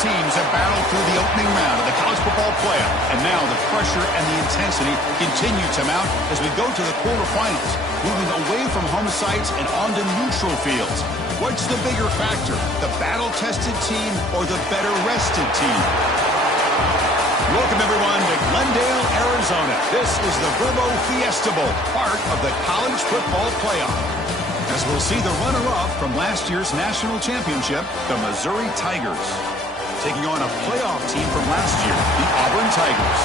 teams have battled through the opening round of the college football playoff, and now the pressure and the intensity continue to mount as we go to the quarterfinals, moving away from home sites and onto neutral fields. What's the bigger factor, the battle-tested team or the better-rested team? Welcome, everyone, to Glendale, Arizona. This is the Verbo Fiesta Bowl, part of the college football playoff. As we'll see the runner-up from last year's national championship, the Missouri Tigers, taking on a playoff team from last year, the Auburn Tigers.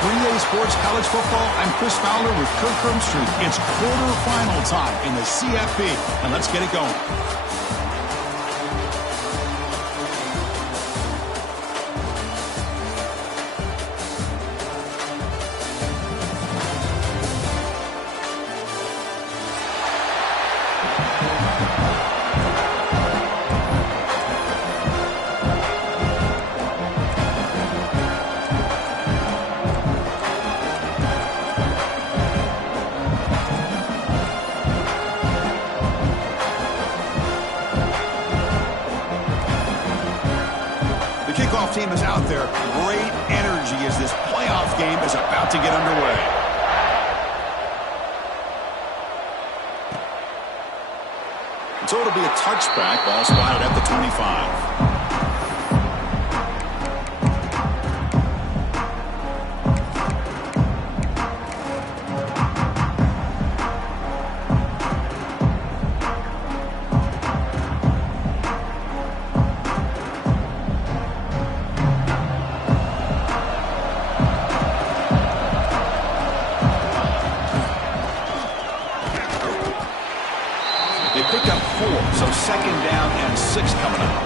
3A Sports College Football, I'm Chris Fowler with Kirk Hermstreet. It's quarterfinal time in the CFP, and let's get it going. Team is out there. Great energy as this playoff game is about to get underway. And so it'll be a touchback. Ball spotted at the 25. Second down and 6 coming up.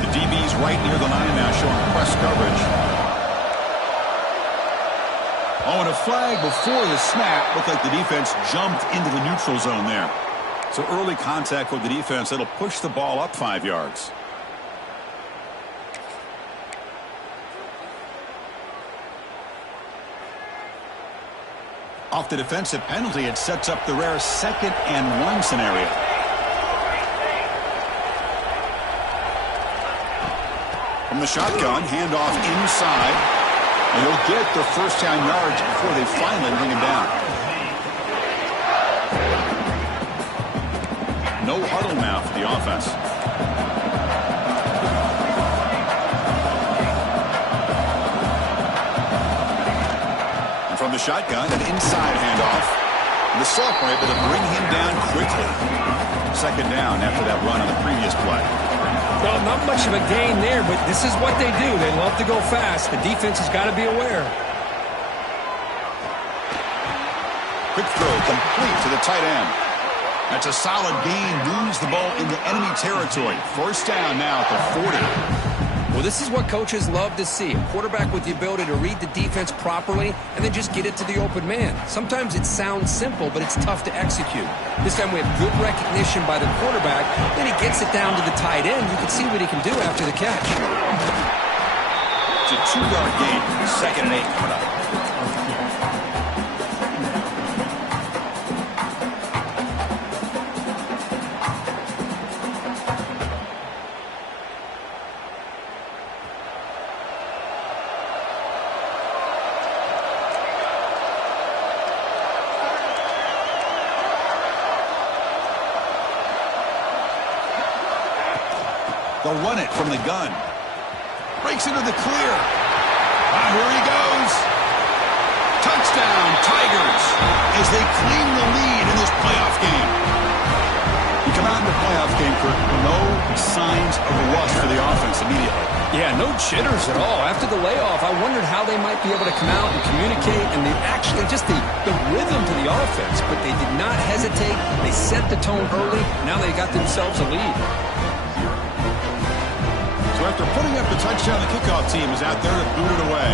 The DB's right near the line now, showing press coverage. Oh, and a flag before the snap. Looked like the defense jumped into the neutral zone there. So early contact with the defense. That'll push the ball up 5 yards. Off the defensive penalty, it sets up the rare 2nd and 1 scenario. From the shotgun, handoff inside. And he'll get the first down yards before they finally bring him down. No huddle now for the offense. And from the shotgun, an inside handoff. And the sophomore able to bring him down quickly. 2nd down after that run on the previous play. Well, not much of a gain there, but this is what they do. They love to go fast. The defense has got to be aware. Quick throw complete to the tight end. That's a solid gain. Moves the ball into enemy territory. First down now at the 40. Well, this is what coaches love to see. A quarterback with the ability to read the defense properly and then just get it to the open man. Sometimes it sounds simple, but it's tough to execute. This time we have good recognition by the quarterback. Then he gets it down to the tight end. You can see what he can do after the catch. It's a 2-yard gain. 2nd and 8 coming up. They'll run it from the gun. Breaks into the clear. Ah, here he goes. Touchdown, Tigers, as they claim the lead in this playoff game. You come out in the playoff game, Kirk, no signs of rust for the offense immediately. Yeah, no jitters at all. After the layoff, I wondered how they might be able to come out and communicate, and they actually just the rhythm to the offense, but they did not hesitate. They set the tone early. Now they got themselves a lead. So after putting up the touchdown, the kickoff team is out there to boot it away.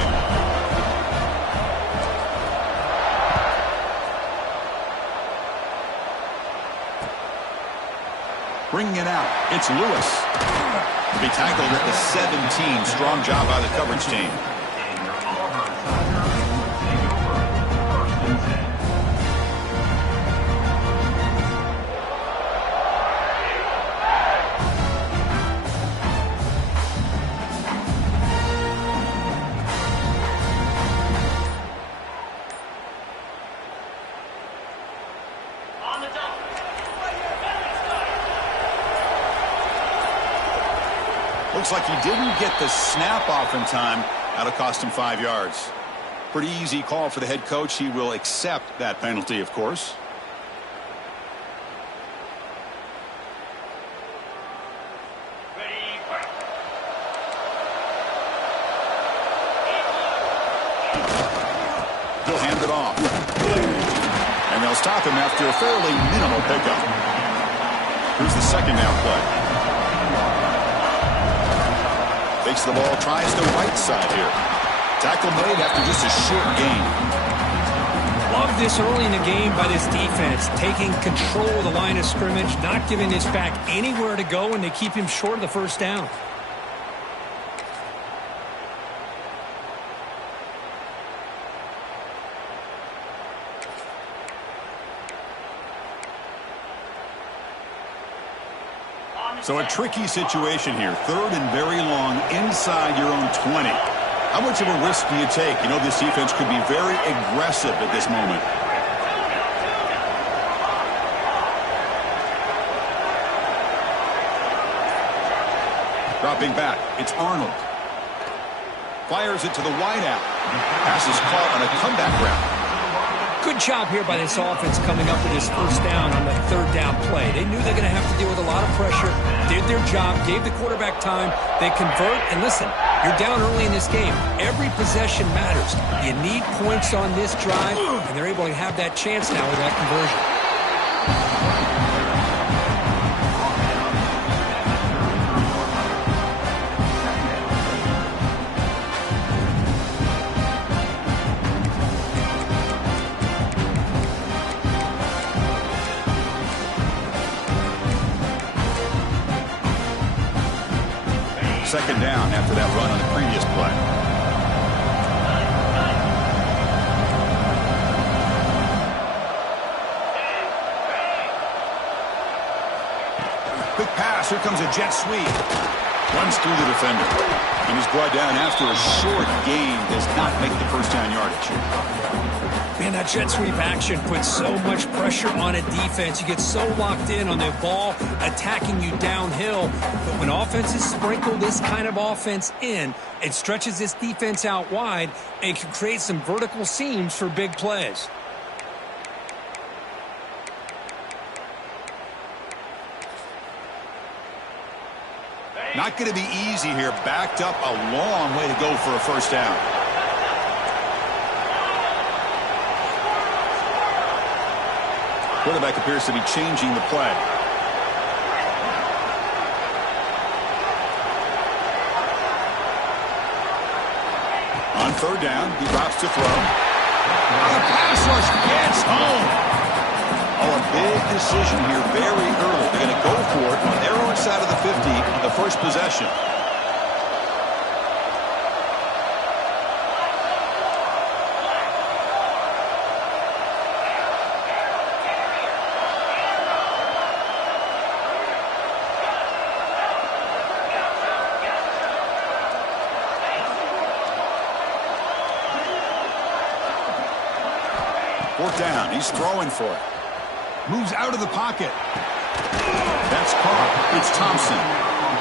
Bringing it out, it's Lewis. To be tackled at the 17. Strong job by the coverage team. Looks like he didn't get the snap off in time. That'll cost him 5 yards. Pretty easy call for the head coach. He will accept that penalty, of course. He'll hand it off. And they'll stop him after a fairly minimal pickup. Here's the second down play. Takes the ball, tries the right side here. Tackle made after just a short gain. Love this early in the game by this defense, taking control of the line of scrimmage, not giving this back anywhere to go, and they keep him short of the first down. So a tricky situation here. 3rd and very long inside your own 20. How much of a risk do you take? You know, this defense could be very aggressive at this moment. Dropping back, it's Arnold. Fires it to the wideout. Pass is caught on a comeback route. Good job here by this offense coming up with this first down on the 3rd down play. They knew they're going to have to deal with a lot of pressure, did their job, gave the quarterback time, they convert, and listen, you're down early in this game. Every possession matters. You need points on this drive, and they're able to have that chance now with that conversion. Second down after that run on the previous play. Quick pass. Here comes a jet sweep. Runs through the defender. And is brought down after a short gain. Does not make the first down yardage. Man, that jet sweep action puts so much pressure on a defense. You get so locked in on the ball attacking you downhill. But when offenses sprinkle this kind of offense in, it stretches this defense out wide and can create some vertical seams for big plays. Not going to be easy here. Backed up a long way to go for a first down. Quarterback appears to be changing the play. On 3rd down, he drops to throw. The pass rush gets home. Oh, a big decision here very early. They're going to go for it on their own side of the 50 on the first possession. Fourth down. He's throwing for it. Moves out of the pocket. That's caught. It's Thompson.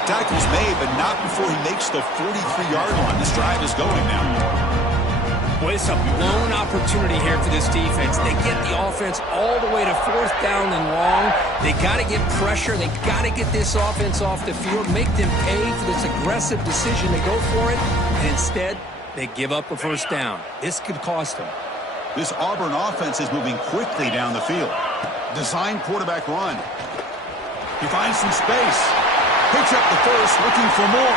Tackle's made, but not before he makes the 43-yard line. This drive is going now. Boy, it's a blown opportunity here for this defense. They get the offense all the way to 4th down and long. They got to get pressure. They got to get this offense off the field, make them pay for this aggressive decision to go for it. And instead, they give up a first down. This could cost them. This Auburn offense is moving quickly down the field. Design quarterback run. He finds some space. Picks up the first, looking for more.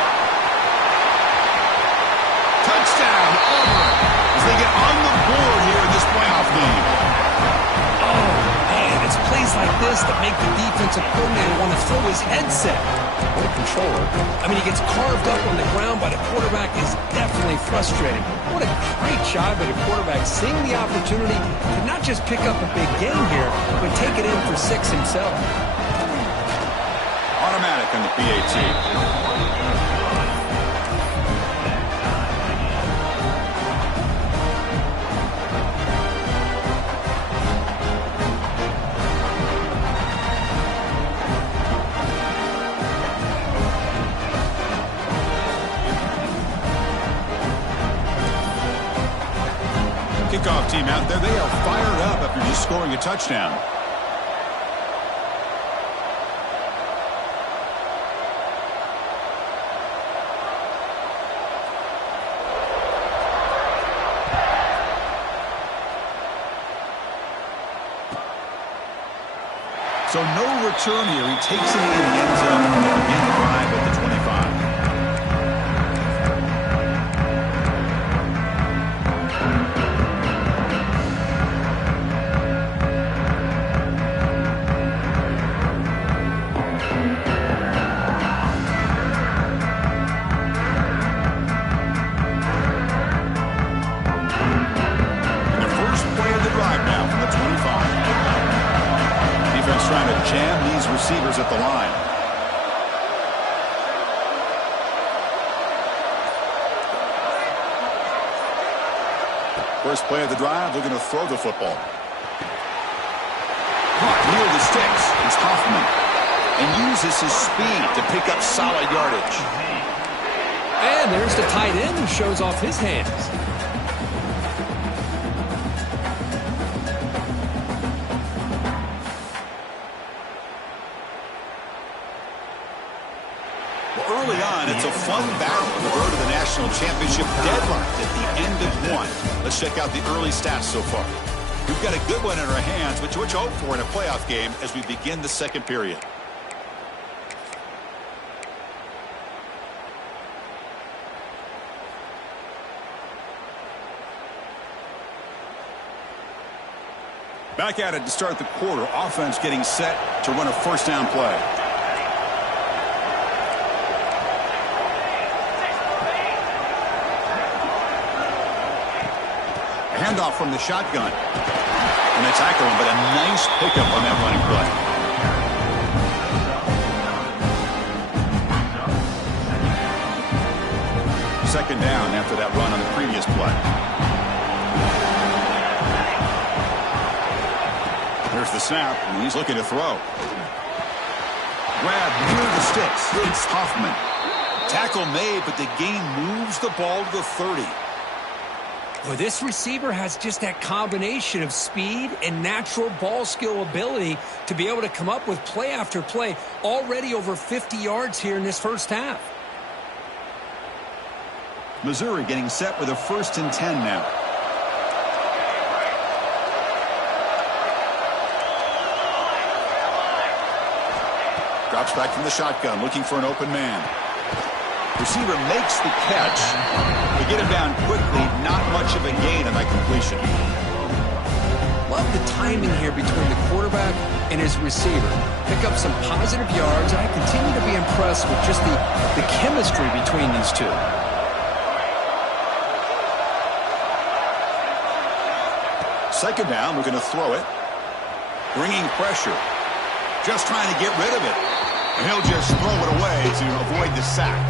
Touchdown, Auburn, as they get on the board here in this playoff game. Oh, man, it's plays plays like this that make the defensive coordinator want to throw his headset. What a controller. I mean, he gets carved up on the ground by the quarterback is definitely frustrating. What a great job by the quarterback seeing the opportunity to not just pick up a big game here, but take it in for 6 himself. Automatic on the PAT. Kickoff team out there. They are fired up after just scoring a touchdown. So no return here. He takes it in the end zone to begin the drive at the 25. Jam these receivers at the line. First play of the drive, they're going to throw the football. Caught near the sticks. It's Hoffman. And uses his speed to pick up solid yardage. And there's the tight end who shows off his hands. Early on, it's a fun battle on the road to the national championship deadline at the end of one. Let's check out the early stats so far. We've got a good one in our hands, which we hope for in a playoff game as we begin the second period. Back at it to start the quarter. Offense getting set to run a first down play. Handoff from the shotgun. And they tackle him, but a nice pickup on that running play. Second down after that run on the previous play. There's the snap, and he's looking to throw. Grab near the sticks. It's Hoffman. Tackle made, but the gain moves the ball to the 30. Well, this receiver has just that combination of speed and natural ball skill ability to be able to come up with play after play, already over 50 yards here in this first half. Missouri getting set with a 1st and 10 now. Drops back from the shotgun, looking for an open man. Receiver makes the catch. They get him down quickly. Not much of a gain on that completion. Love the timing here between the quarterback and his receiver. Pick up some positive yards, and I continue to be impressed with just the chemistry between these two. Second down, we're going to throw it. Bringing pressure. Just trying to get rid of it. And he'll just throw it away to avoid the sack.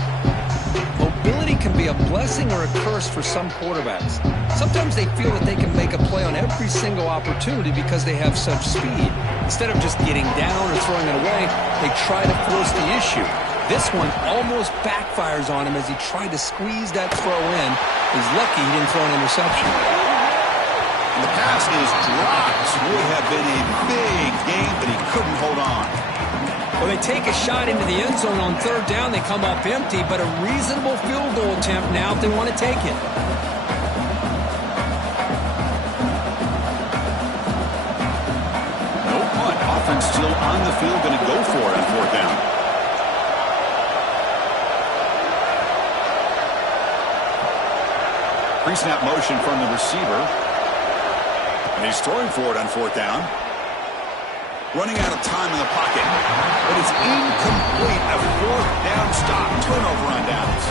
Mobility can be a blessing or a curse for some quarterbacks. Sometimes they feel that they can make a play on every single opportunity because they have such speed. Instead of just getting down or throwing it away, they try to force the issue. This one almost backfires on him as he tried to squeeze that throw in. He's lucky he didn't throw an interception. And the pass is dropped. Would have been a big game, but he couldn't hold on. Well, they take a shot into the end zone on third down. They come up empty, but a reasonable field goal attempt now if they want to take it. No punt. Offense still on the field, going to go for it on fourth down. Pre-snap motion from the receiver. And he's throwing for it on fourth down. Running out of time in the pocket. But it's incomplete. A fourth down stop. Turnover on downs.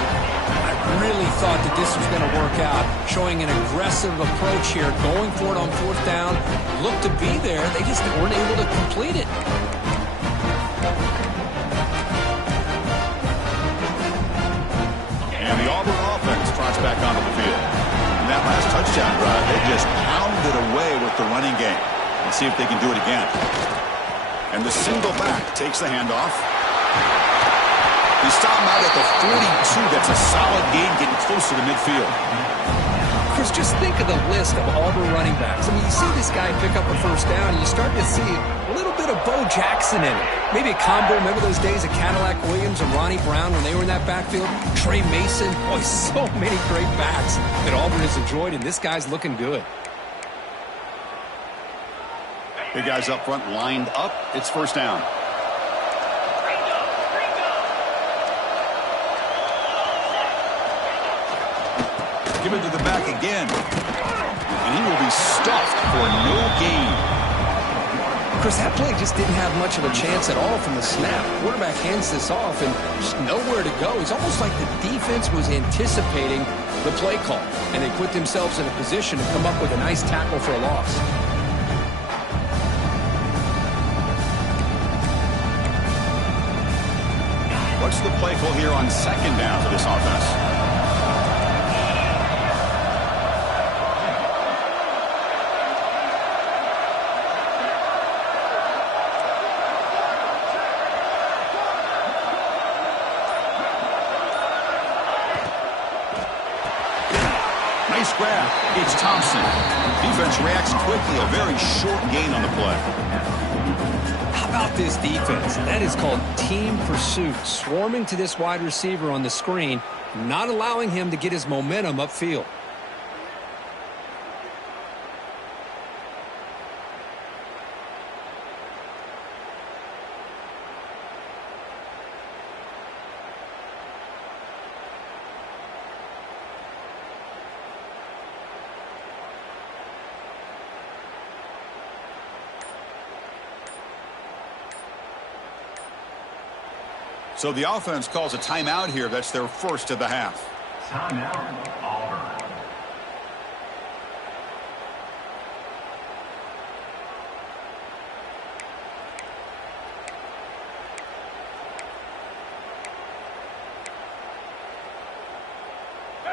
I really thought that this was going to work out, showing an aggressive approach here, going for it on fourth down. Looked to be there. They just weren't able to complete it. And the Auburn offense trots back onto the field. In that last touchdown drive, they just pounded away with the running game. Let's see if they can do it again. And the single back takes the handoff. He stopped him out at the 42. That's a solid gain, getting closer to midfield. Chris, just think of the list of Auburn running backs. I mean, you see this guy pick up a first down, and you start to see a little bit of Bo Jackson in it. Maybe a combo. Remember those days of Cadillac Williams and Ronnie Brown when they were in that backfield? Trey Mason. Boy, so many great backs that Auburn has enjoyed, and this guy's looking good. Big guys up front lined up. It's first down. Give it to the back again. And he will be stuffed for no gain. Chris, that play just didn't have much of a chance at all from the snap. Quarterback hands this off and just nowhere to go. It's almost like the defense was anticipating the play call, and they put themselves in a position to come up with a nice tackle for a loss. What's the play call here on second down for this offense? Nice grab. It's Thompson. Defense reacts quickly. A very short gain on the play. How about this defense? That is called team pursuit. Swarming to this wide receiver on the screen, not allowing him to get his momentum upfield. So the offense calls a timeout here. That's their first of the half. Timeout, Auburn.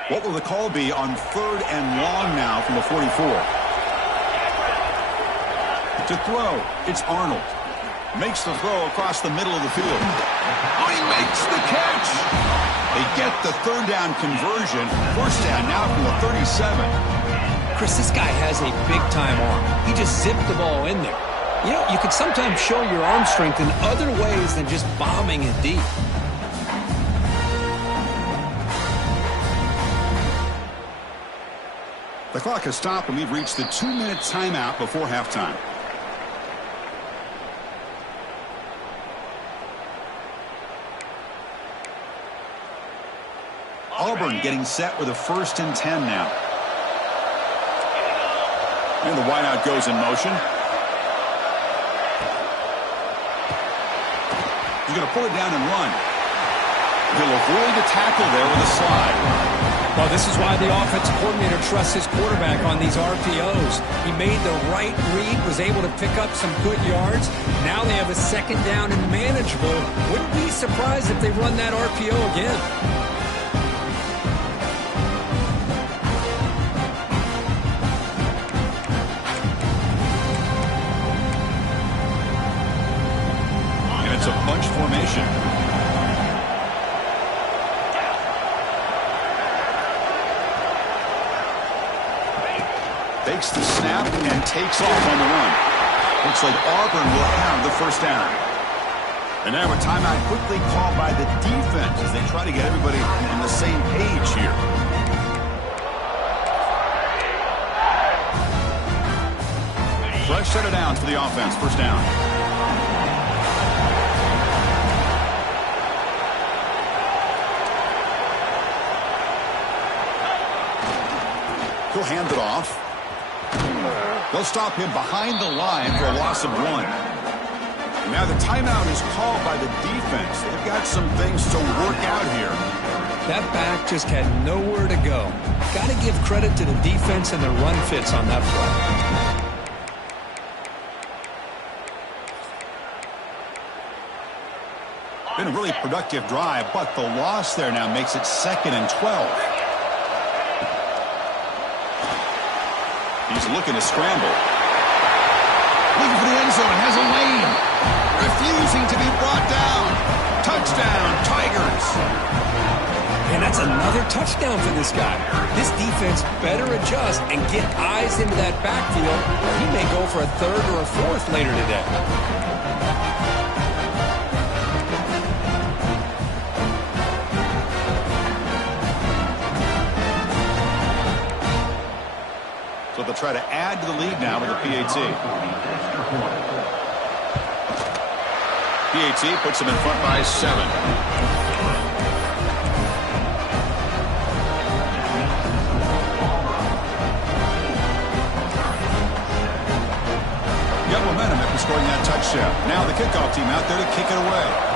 What will the call be on third and long now from the 44? To throw, it's Arnold. Makes the throw across the middle of the field. Oh, he makes the catch. They get the third down conversion. First down now from the 37. Chris, this guy has a big-time arm. He just zipped the ball in there. You know, you can sometimes show your arm strength in other ways than just bombing it deep. The clock has stopped, and we've reached the 2-minute timeout before halftime. Auburn getting set with a 1st and 10 now. And the wideout goes in motion. He's going to pull it down and run. He'll avoid the tackle there with a slide. Well, this is why the offensive coordinator trusts his quarterback on these RPOs. He made the right read, was able to pick up some good yards. Now they have a second down and manageable. Wouldn't be surprised if they run that RPO again. It's a bunch formation. Takes the snap and takes off on the run. Looks like Auburn will have the first down. And now a timeout quickly called by the defense as they try to get everybody on the same page here. Fresh set of downs for the offense. First down. He'll hand it off. They'll stop him behind the line for a loss of 1. Now the timeout is called by the defense. They've got some things to work out here. That back just had nowhere to go. Got to give credit to the defense and their run fits on that play. Been a really productive drive, but the loss there now makes it 2nd and 12. He's looking to scramble. Looking for the end zone, has a lane. Refusing to be brought down. Touchdown, Tigers. And that's another touchdown for this guy. This defense better adjust and get eyes into that backfield. He may go for a 3rd or a 4th later today. So they'll try to add to the lead now with a PAT. PAT puts them in front by 7. Got momentum after scoring that touchdown. Now the kickoff team out there to kick it away.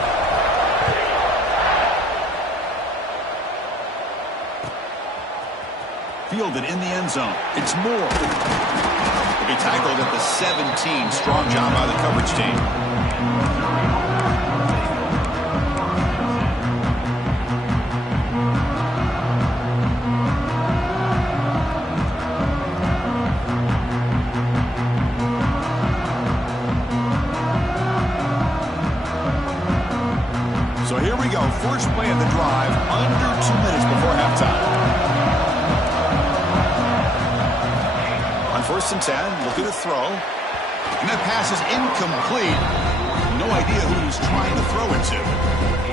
Fielded in the end zone. It's Moore. He'll be tackled at the 17. Strong job by the coverage team. So here we go. First play of the drive. Under 2 minutes before halftime. On 1st and 10, looking to throw. And that pass is incomplete. No idea who he's trying to throw it to.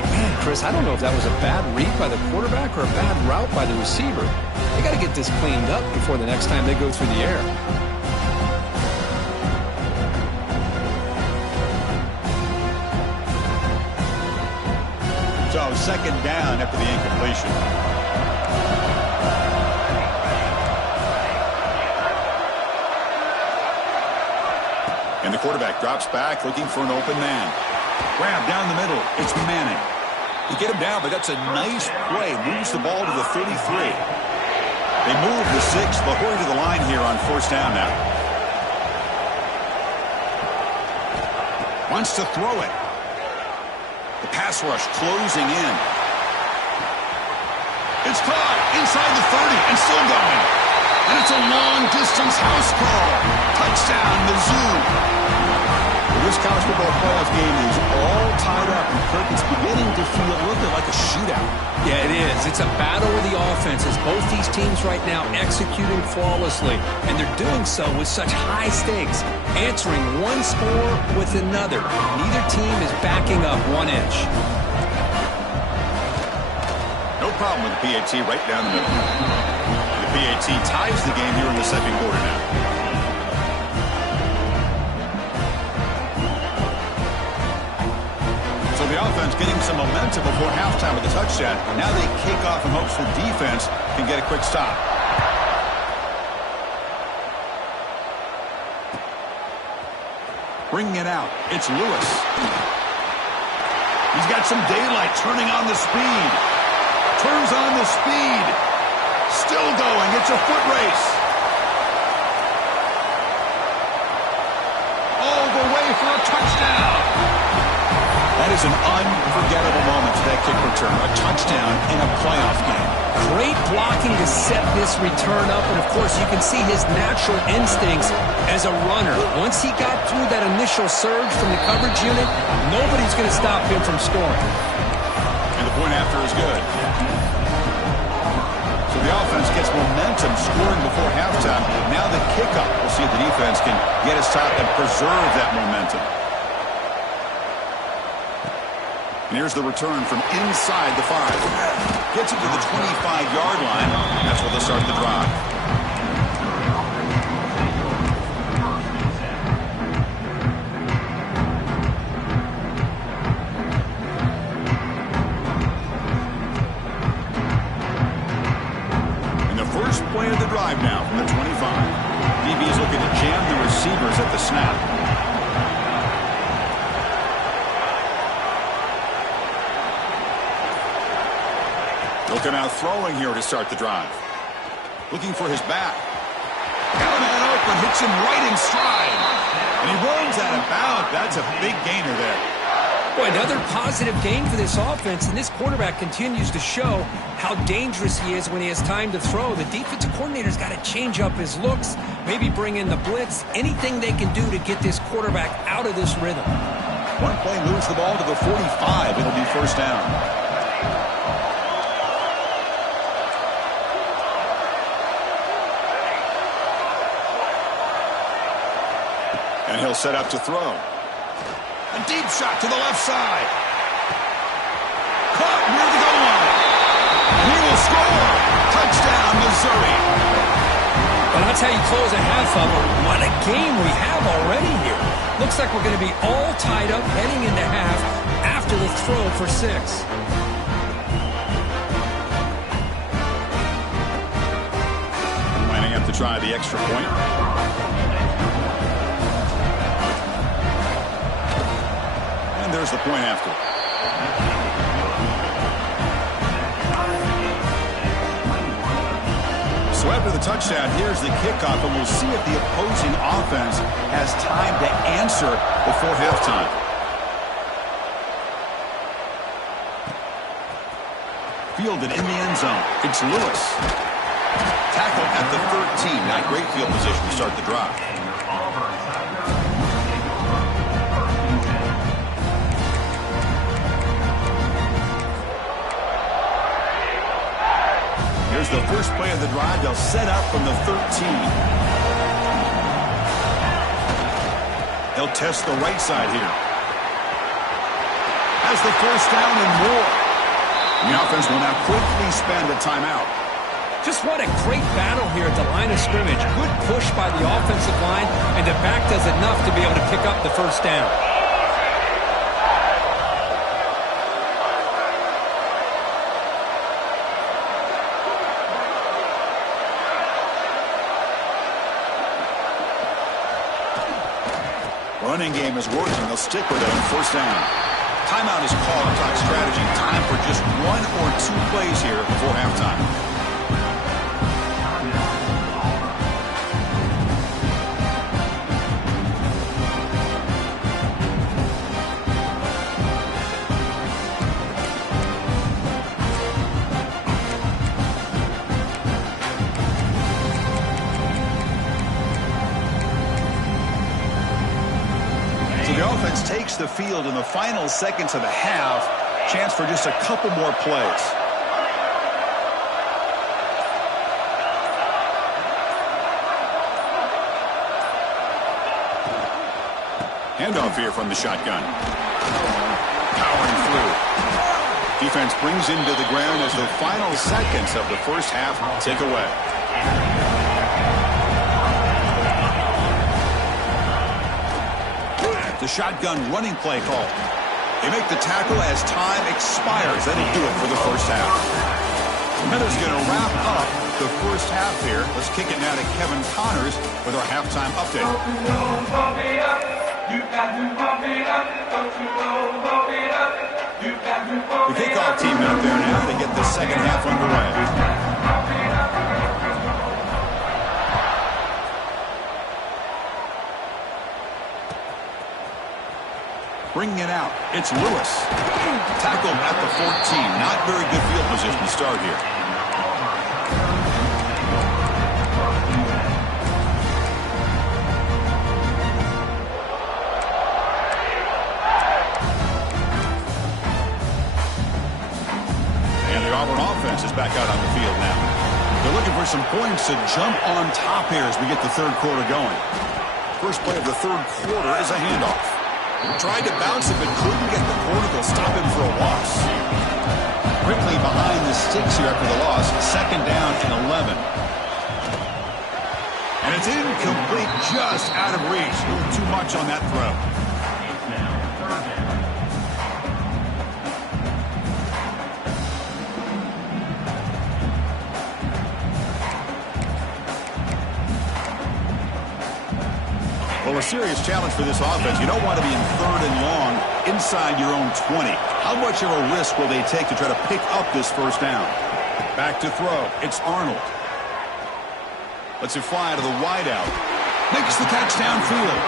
Man, Chris, I don't know if that was a bad read by the quarterback or a bad route by the receiver. They got to get this cleaned up before the next time they go through the air. So 2nd down after the incompletion. And the quarterback drops back, looking for an open man. Grab down the middle. It's Manning. You get him down, but that's a nice play. Moves the ball to the 33. They move the 6. They'll hurry to the line here on 1st down now. Wants to throw it. The pass rush closing in. It's caught inside the 30 and still going. And it's a long-distance house call. Touchdown, Mizzou. Well, this college football playoff game is all tied up, and Kirk, it's beginning to feel a little bit like a shootout. Yeah, it is. It's a battle with the offenses. Both these teams right now executing flawlessly, and they're doing so with such high stakes, answering one score with another. Neither team is backing up 1 inch. No problem with the PAT right down the middle. The PAT ties the game here in the 2nd quarter now. So the offense getting some momentum before halftime with the touchdown. Now they kick off in hopes the defense can get a quick stop. Bringing it out. It's Lewis. He's got some daylight, turning on the speed. Turns on the speed. Still going. It's a foot race. All the way for a touchdown. That is an unforgettable moment for that kick return. A touchdown in a playoff game. Great blocking to set this return up, and of course you can see his natural instincts as a runner. Once he got through that initial surge from the coverage unit, nobody's going to stop him from scoring. And the point after is good. So the offense gets momentum scoring before halftime. Now the kickoff. We'll see if the defense can get a stop and preserve that momentum. And here's the return from inside the 5. Gets it to the 25-yard line. That's where they'll start the drive. And the first play of the drive now from the 25. DB is looking to jam the receivers at the snap. They're now throwing here to start the drive. Looking for his back. Got a man open, hits him right in stride. And he runs out of bounds. That's a big gainer there. Boy, another positive gain for this offense, and this quarterback continues to show how dangerous he is when he has time to throw. The defensive coordinator's got to change up his looks, maybe bring in the blitz, anything they can do to get this quarterback out of this rhythm. One play moves the ball to the 45. It'll be first down. And he'll set up to throw. A deep shot to the left side. Caught near the goal line. He will score. Touchdown, Missouri. Well, that's how you close a half of it. What a game we have already here. Looks like we're going to be all tied up heading into half after the throw for 6. Lining up to try the extra point. And there's the point after. So after the touchdown, here's the kickoff, and we'll see if the opposing offense has time to answer before halftime. Fielded in the end zone. It's Lewis. Tackle at the 13. Not great field position to start the drive. Here's the first play of the drive. They'll set up from the 13. They'll test the right side here. Has the first down and more. The offense will now quickly spend a timeout. Just what a great battle here at the line of scrimmage. Good push by the offensive line, and the back does enough to be able to pick up the first down. Running game is working. They'll stick with it on first down. Timeout is called to talk strategy. Time for just 1 or 2 plays here before halftime. Takes the field in the final seconds of the half. Chance for just a couple more plays. Handoff here from the shotgun. Powering through. Defense brings him to the ground as the final seconds of the first half tick away. The shotgun running play call. They make the tackle as time expires. That'll do it for the first half. And that's going to wrap up the first half here. Let's kick it now to Kevin Connors with our halftime update. The kickoff team out there now to get the second half underway. Bringing it out, it's Lewis. Tackled at the 14. Not very good field position to start here. And the Auburn offense is back out on the field now. They're looking for some points to jump on top here as we get the third quarter going. First play of the third quarter is a handoff. Tried to bounce it, but couldn't get the corner. They'll stop him for a loss. Quickly behind the sticks here after the loss. Second down and 11. And it's incomplete, just out of reach. A little too much on that throw. Well, a serious challenge for this offense. You don't want to be in third and long inside your own 20. How much of a risk will they take to try to pick up this first down? Back to throw. It's Arnold. Lets it fly to the wideout. Makes the catch downfield.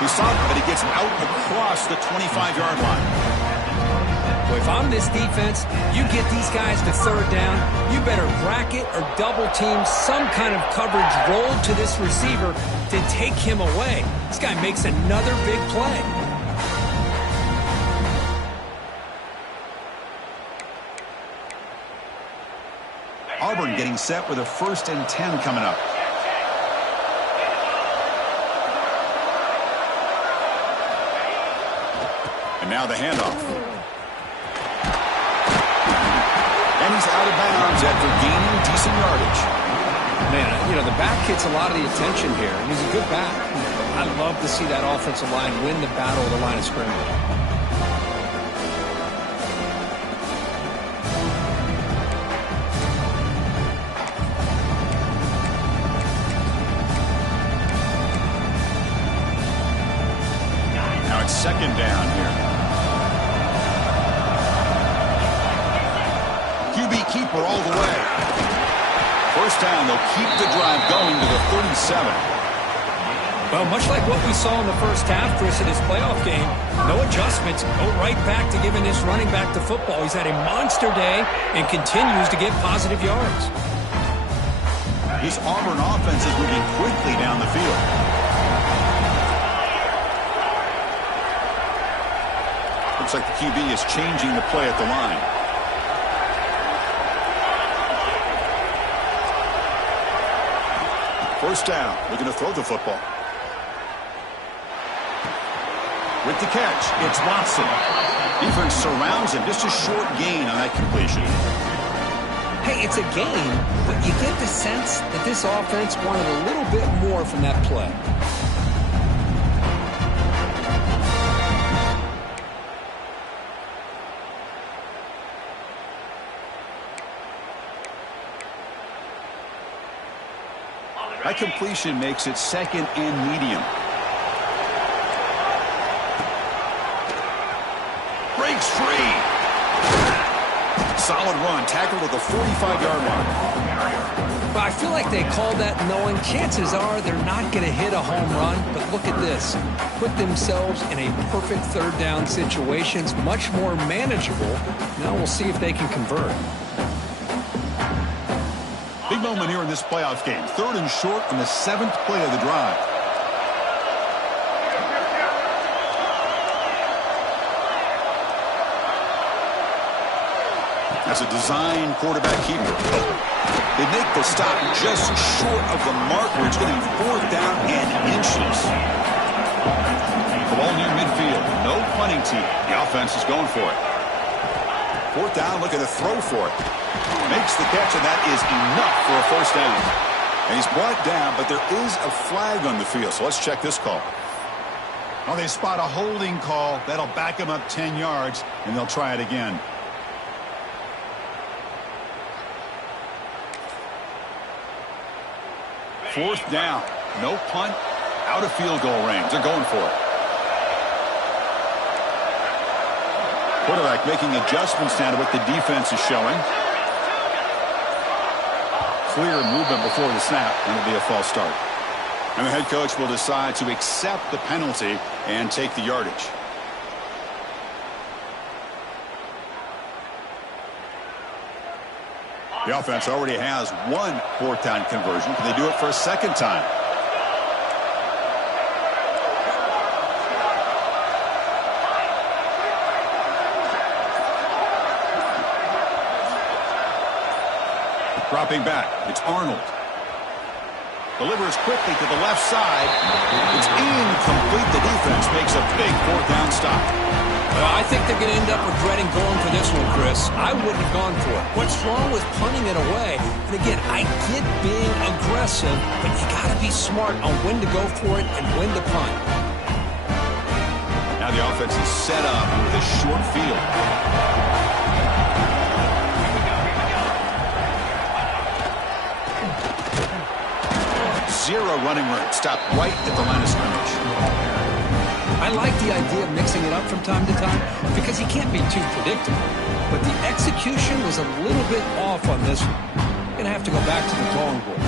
He saw it, but he gets out across the 25-yard line. Well, if I'm this defense, you get these guys to third down, you better bracket or double team some kind of coverage rolled to this receiver to take him away. This guy makes another big play. Auburn getting set with a 1st and 10 coming up. And now the handoff. And he's out of bounds after gaining decent yardage. Man, you know, the back gets a lot of the attention here, and he's a good back. I love to see that offensive line win the battle of the line of scrimmage. Now it's 2nd down here. Keeper all the way. 1st down, they'll keep the drive going to the 37. Well, much like what we saw in the first half, Chris, in this playoff game, no adjustments. Go right back to giving this running back to football. He's had a monster day and continues to get positive yards. This Auburn offense is moving quickly down the field. Looks like the QB is changing the play at the line. First down, looking to throw the football. With the catch, it's Watson. Defense surrounds him. Just a short gain on that completion. Hey, it's a game, but you get the sense that this offense wanted a little bit more from that play. That completion makes it 2nd and medium. Breaks free. Solid run. Tackled at the 45-yard line. But I feel like they called that knowing chances are they're not going to hit a home run. But look at this. Put themselves in a perfect 3rd down situation. It's much more manageable. Now we'll see if they can convert. Big moment here in this playoff game. 3rd and short on the 7th play of the drive. That's a design quarterback keeper. They make the stop just short of the mark where it's going to be 4th down and inches. The ball near midfield. No punting team. The offense is going for it. 4th down, looking to throw for it. Makes the catch, and that is enough for a 1st down. And he's brought down, but there is a flag on the field, so let's check this call. Well, they spot a holding call. That'll back him up 10 yards, and they'll try it again. Fourth down. No punt. Out of field goal range. They're going for it. Quarterback making adjustments now to what the defense is showing. Clear movement before the snap, and it'll be a false start. And the head coach will decide to accept the penalty and take the yardage. The offense already has one 4th down conversion. Can they do it for a 2nd time? Dropping back, it's Arnold. Delivers quickly to the left side. It's incomplete. The defense makes a big 4th down stop. Well, I think they're going to end up regretting going for this one, Chris. I wouldn't have gone for it. What's wrong with punting it away? And again, I get being aggressive, but you got to be smart on when to go for it and when to punt. Now the offense is set up with a short field. Zero running room. Stopped right at the line of scrimmage. I like the idea of mixing it up from time to time because you can't be too predictable. But the execution was a little bit off on this one. Going to have to go back to the drawing board.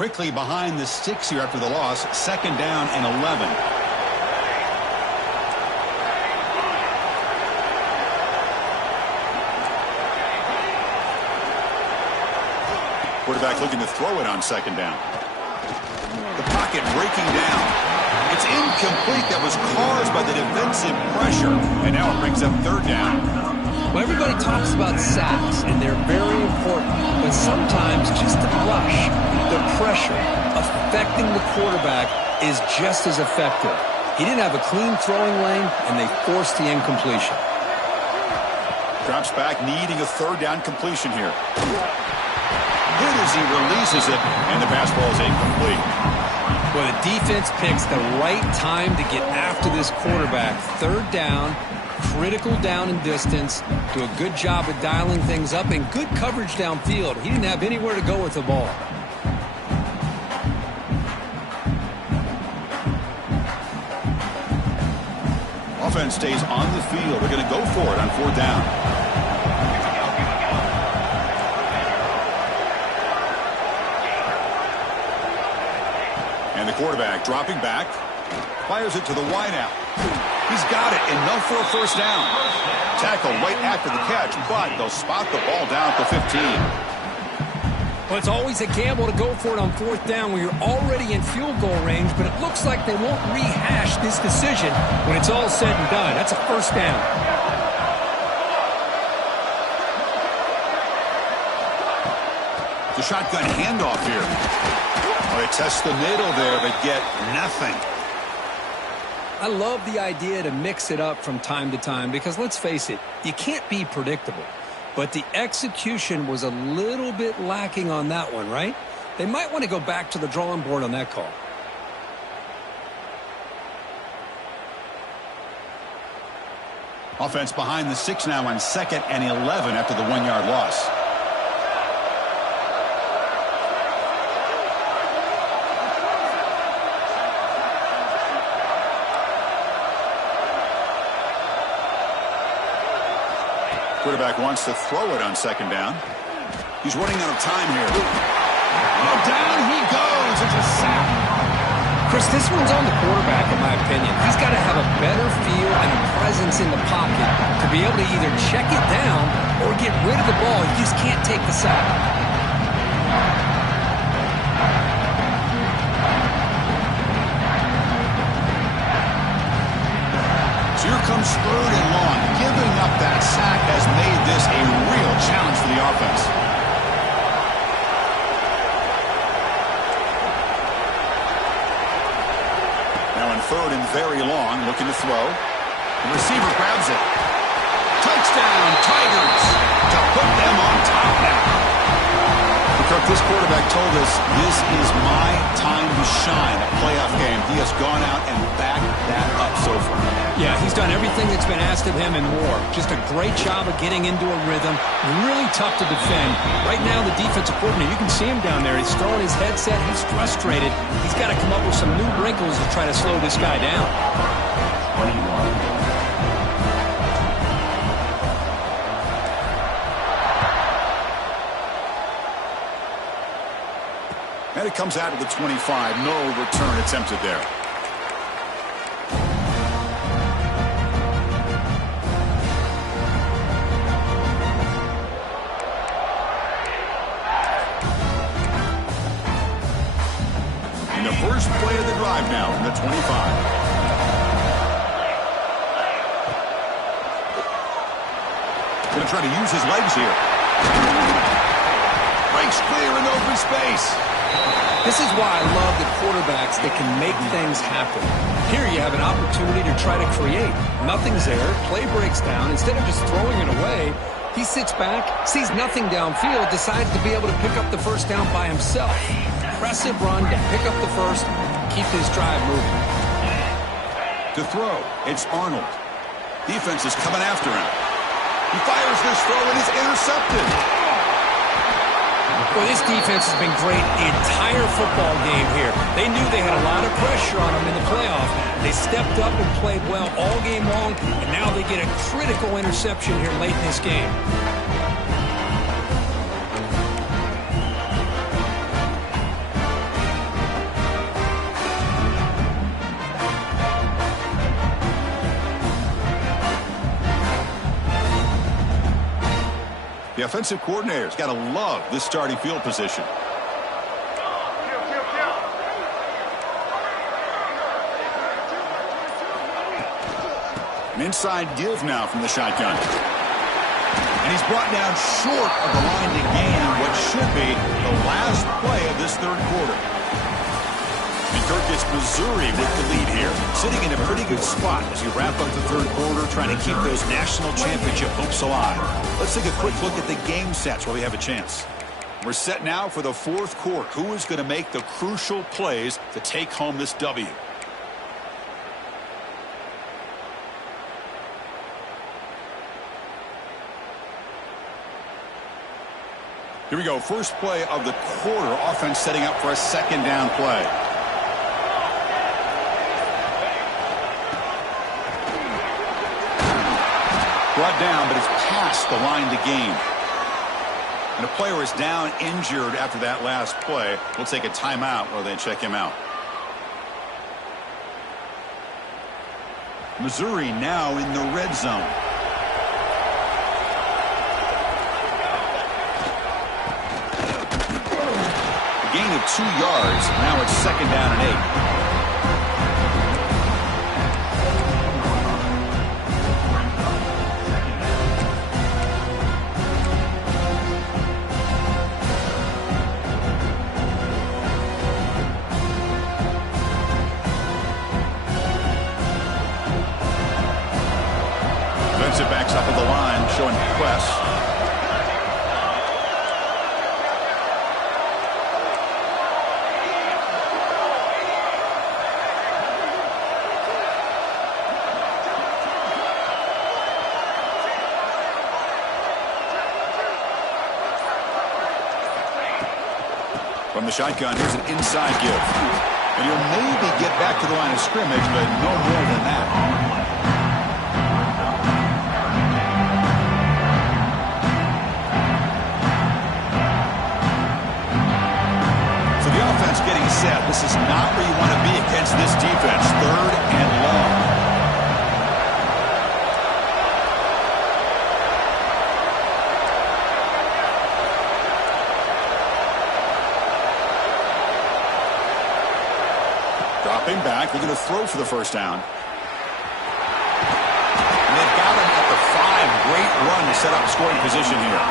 Quickly behind the sticks here after the loss. 2nd down and 11. Quarterback looking to throw it on 2nd down. The pocket breaking down. It's incomplete. That was caused by the defensive pressure. And now it brings up 3rd down. Well, everybody talks about sacks, and they're very important. But sometimes just the rush, the pressure, affecting the quarterback is just as effective. He didn't have a clean throwing lane, and they forced the incompletion. Drops back, needing a 3rd down completion here. Good as he releases it, and the pass ball is incomplete. Well, the defense picks the right time to get after this quarterback. 3rd down, critical down and distance. Do a good job of dialing things up, and good coverage downfield. He didn't have anywhere to go with the ball. Offense stays on the field. They're going to go for it on 4th down. And the quarterback dropping back. Fires it to the wideout. He's got it. Enough for a 1st down. Tackle right after the catch, but they'll spot the ball down at the 15. Well, it's always a gamble to go for it on 4th down when you're already in field goal range, but it looks like they won't rehash this decision when it's all said and done. That's a 1st down. The shotgun handoff here. Well, they test the middle there, but get nothing. I love the idea to mix it up from time to time because, let's face it, you can't be predictable. But the execution was a little bit lacking on that one, right? They might want to go back to the drawing board on that call. Offense behind the 6 now on 2nd and 11 after the 1-yard loss. Quarterback wants to throw it on 2nd down. He's running out of time here. Oh, down he goes. It's a sack. Chris, this one's on the quarterback, in my opinion. He's got to have a better feel and a presence in the pocket to be able to either check it down or get rid of the ball. He just can't take the sack. So here comes 3rd and long. Giving up that sack has made this a real challenge for the offense. Now in 3rd and very long, looking to throw. The receiver grabs it. Touchdown, Tigers, to put them on top now. Kirk, this quarterback told us this is my time to shine. A playoff game. He has gone out and backed that up so far. Yeah, he's done everything that's been asked of him and more. Just a great job of getting into a rhythm. Really tough to defend. Right now, the defensive coordinator, you can see him down there. He's throwing his headset. He's frustrated. He's got to come up with some new wrinkles to try to slow this guy down. 21. And it comes out of the 25. No return attempted there. And the first play of the drive now in the 25. Going to try to use his legs here. breaks clear in open space. This is why I love the quarterbacks that can make things happen. Here you have an opportunity to try to create. Nothing's there. Play breaks down. Instead of just throwing it away, he sits back, sees nothing downfield, decides to be able to pick up the first down by himself. Impressive run to pick up the first, keep this drive moving. To throw, it's Arnold. Defense is coming after him. He fires this throw and is intercepted. Well, this defense has been great the entire football game here. They knew they had a lot of pressure on them in the playoff. They stepped up and played well all game long, and now they get a critical interception here late in this game. The offensive coordinator's got to love this starting field position. An inside give now from the shotgun. And he's brought down short of the line to gain what should be the last play of this third quarter. And Kirk gets Missouri with the lead here, sitting in a pretty good spot as you wrap up the third quarter, trying to keep those national championship hopes alive. Let's take a quick look at the game sets while we have a chance. We're set now for the fourth quarter. Who is going to make the crucial plays to take home this W? Here we go. First play of the quarter. Offense setting up for a second down play. Brought down, but it's past the line to gain. And a player is down injured after that last play. We'll take a timeout while they check him out. Missouri now in the red zone. A gain of 2 yards. Now it's second down and 8. It backs up at the line, showing press. From the shotgun, here's an inside give. And he'll maybe get back to the line of scrimmage, but no more than that. Getting set. This is not where you want to be against this defense. Third and long. Dropping back, looking to throw for the first down. And they've got him at the 5. Great run to set up scoring position here.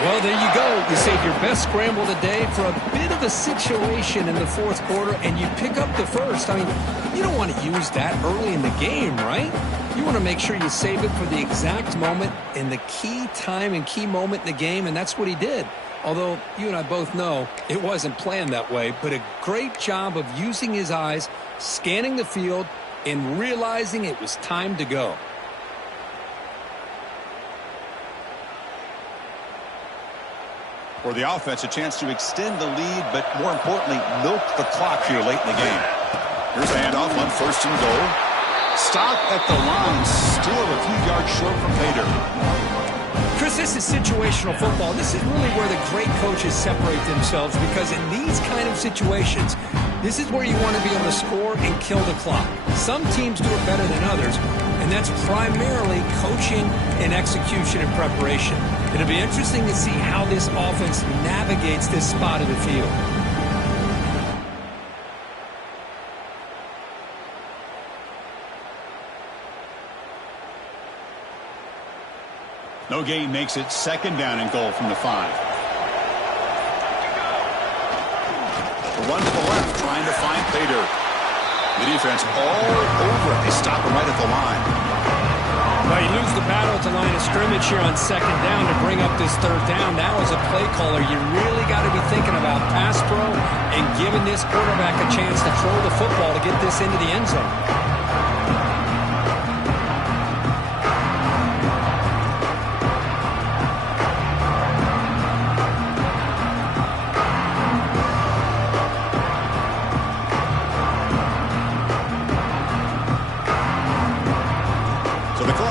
Well, there you go. You save your best scramble today for a bit of a situation in the fourth quarter, and you pick up the first. I mean, you don't want to use that early in the game, right? You want to make sure you save it for the exact moment and the key time and key moment in the game, and that's what he did. Although you and I both know it wasn't planned that way, but a great job of using his eyes, scanning the field, and realizing it was time to go. For the offense, a chance to extend the lead, but more importantly, milk the clock here late in the game. Here's a handoff on first and goal. Stop at the line, still a few yards short from pay dirt. Chris, this is situational football. This is really where the great coaches separate themselves, because in these kind of situations, this is where you want to be able to score and kill the clock. Some teams do it better than others, and that's primarily coaching and execution and preparation. It'll be interesting to see how this offense navigates this spot of the field. No gain makes it second down and goal from the 5. The run to the left, trying to find pay dirt. The defense all over it. They stop him right at the line. Well, you lose the battle at the line of scrimmage here on second down to bring up this third down. Now as a play caller, you really got to be thinking about pass pro and giving this quarterback a chance to throw the football to get this into the end zone.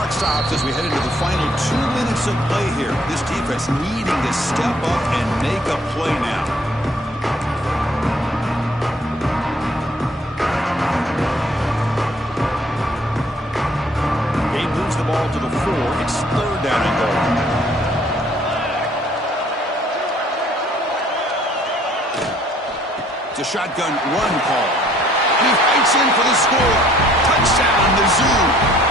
Stops as we head into the final 2 minutes of play here. This defense needing to step up and make a play now. Gabe moves the ball to the 4. It's third down and goal. It's a shotgun run call. He fights in for the score. Touchdown, Mizzou.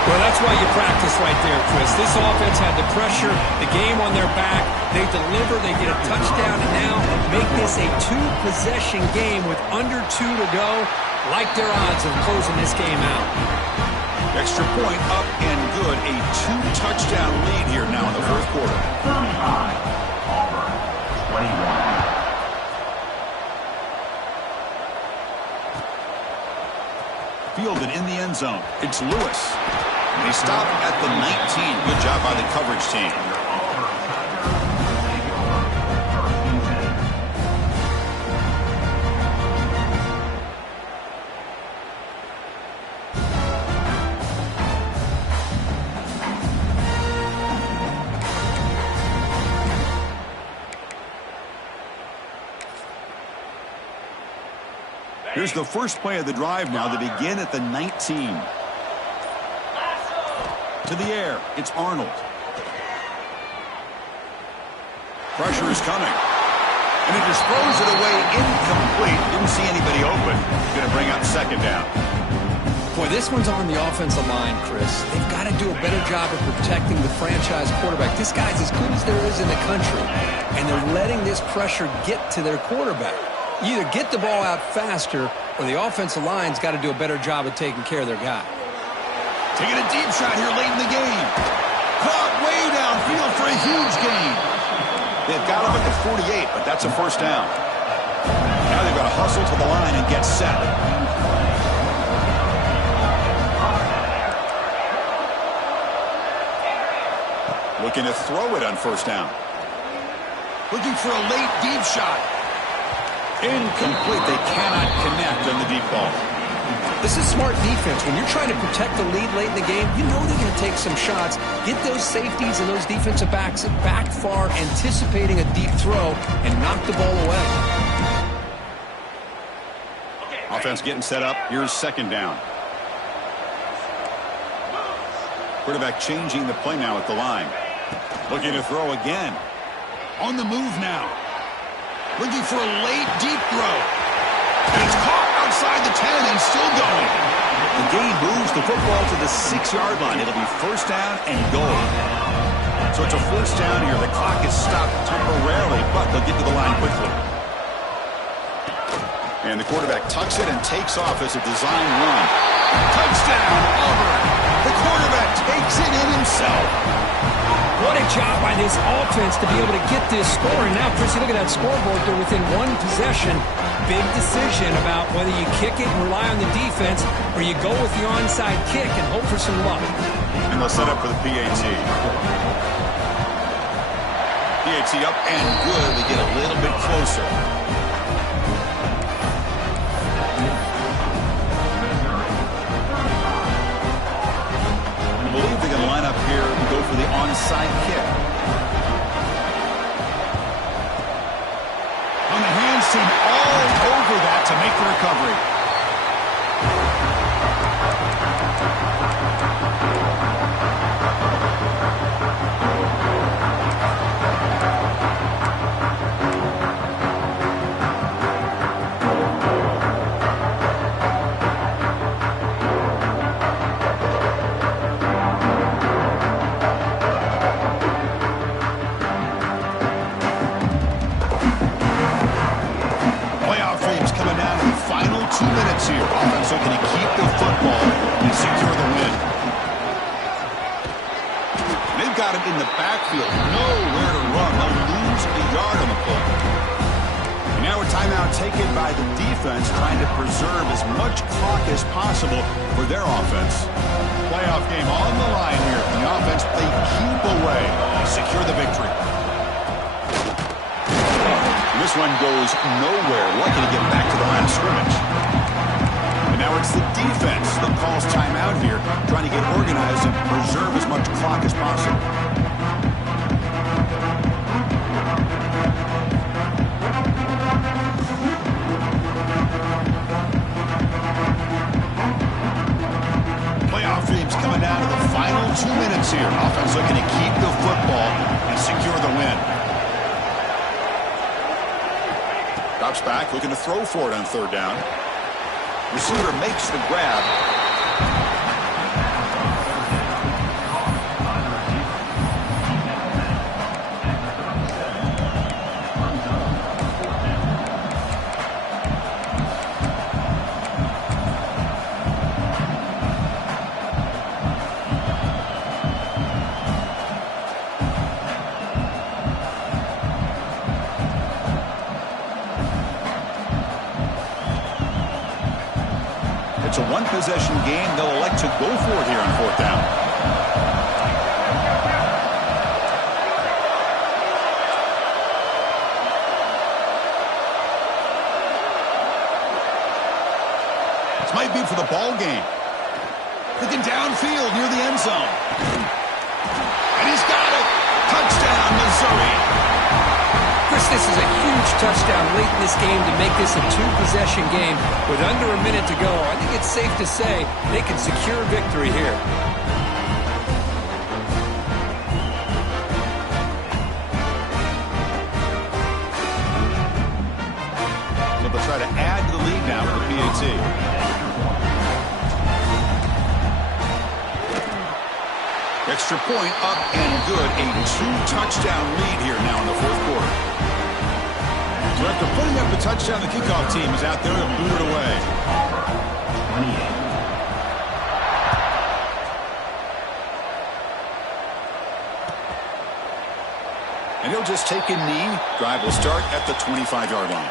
Well, that's why you practice right there, Chris. This offense had the pressure, the game on their back. They deliver, they get a touchdown, and now make this a two-possession game with under 2 to go. Like their odds of closing this game out. Extra point up and good. A 2-touchdown lead here now in the fourth quarter. 35, Auburn, 21. Fielded in the end zone. It's Lewis. And he stopped at the 19. Good job by the coverage team. Here's the first play of the drive now. They begin at the 19. To the air, it's Arnold. Pressure is coming. And he just throws it away incomplete. Didn't see anybody open. Going to bring up second down. Boy, this one's on the offensive line, Chris. They've got to do a better job of protecting the franchise quarterback. This guy's as good as there is in the country. And they're letting this pressure get to their quarterback. You either get the ball out faster or the offensive line's got to do a better job of taking care of their guy. Taking a deep shot here late in the game. Caught way downfield for a huge gain. They've got him at the 48, but that's a first down. Now they've got to hustle to the line and get set. Looking to throw it on first down. Looking for a late deep shot. Incomplete. They cannot connect on the deep ball. This is smart defense. When you're trying to protect the lead late in the game, you know they're going to take some shots, get those safeties and those defensive backs back far, anticipating a deep throw, and knock the ball away. Offense getting set up. Here's second down. Quarterback changing the play now at the line. Looking to throw again. On the move now. Looking for a late deep throw. And it's caught outside the 10 and still going. The game moves the football to the 6-yard line. It'll be first down and goal. So it's a first down here. The clock is stopped temporarily, but they'll get to the line quickly. And the quarterback tucks it and takes off as a design run. Touchdown, Auburn. The quarterback takes it in himself. What a job by this offense to be able to get this score. And now, Chris, you look at that scoreboard. They're within one possession. Big decision about whether you kick it and rely on the defense or you go with the onside kick and hope for some luck. And they'll set up for the PAT. PAT up and good. They get a little bit closer. I believe they're going to line up here and go for the onside kick. On the hands team all over that to make the recovery. They've got him in the backfield. Nowhere to run. They'll lose a yard on the play. And now a timeout taken by the defense, trying to preserve as much clock as possible for their offense. Playoff game on the line here. The offense, they keep away. They secure the victory. This one goes nowhere. Lucky to get back to the line of scrimmage. And now it's the defense that calls timeout here, trying to get organized and preserve as much clock as possible. Playoff dreams coming down to the final 2 minutes here. Offense looking to keep the football and secure the win. Drops back, looking to throw for it on third down. Receiver makes the grab. It's a one-possession game. They'll elect to go for it here on fourth down. This might be for the ball game. Looking downfield near the end zone. And he's got it. Touchdown, Missouri. Chris, this is a huge touchdown late in this game to make this a two-possession game with under a minute to go. I think it's safe to say they can secure victory here. So they'll try to add to the lead now with the PAT. Extra point up and good. A two-touchdown lead here now in the fourth quarter. So after putting up the touchdown, the kickoff team is out there to boot it away. 28. And he'll just take a knee. Drive will start at the 25-yard line.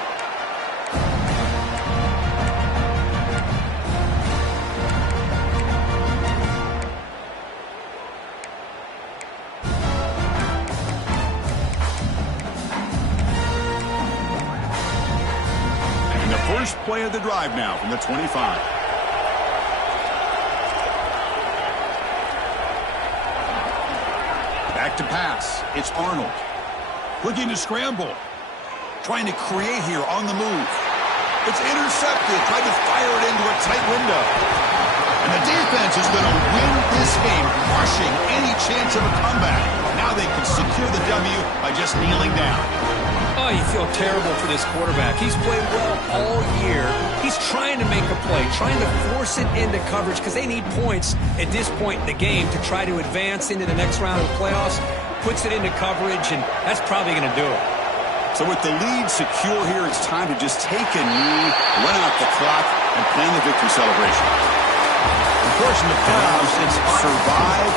First play of the drive now from the 25. Back to pass. It's Arnold. Looking to scramble. Trying to create here on the move. It's intercepted. Tried to fire it into a tight window. And the defense is going to win this game, crushing any chance of a comeback. Now they can secure the W by just kneeling down. Oh, you feel terrible for this quarterback. He's played well all year. He's trying to make a play, trying to force it into coverage because they need points at this point in the game to try to advance into the next round of the playoffs. Puts it into coverage, and that's probably going to do it. So with the lead secure here, it's time to just take a knee, run out the clock, and plan the victory celebration. Of course, in the playoffs, it's survive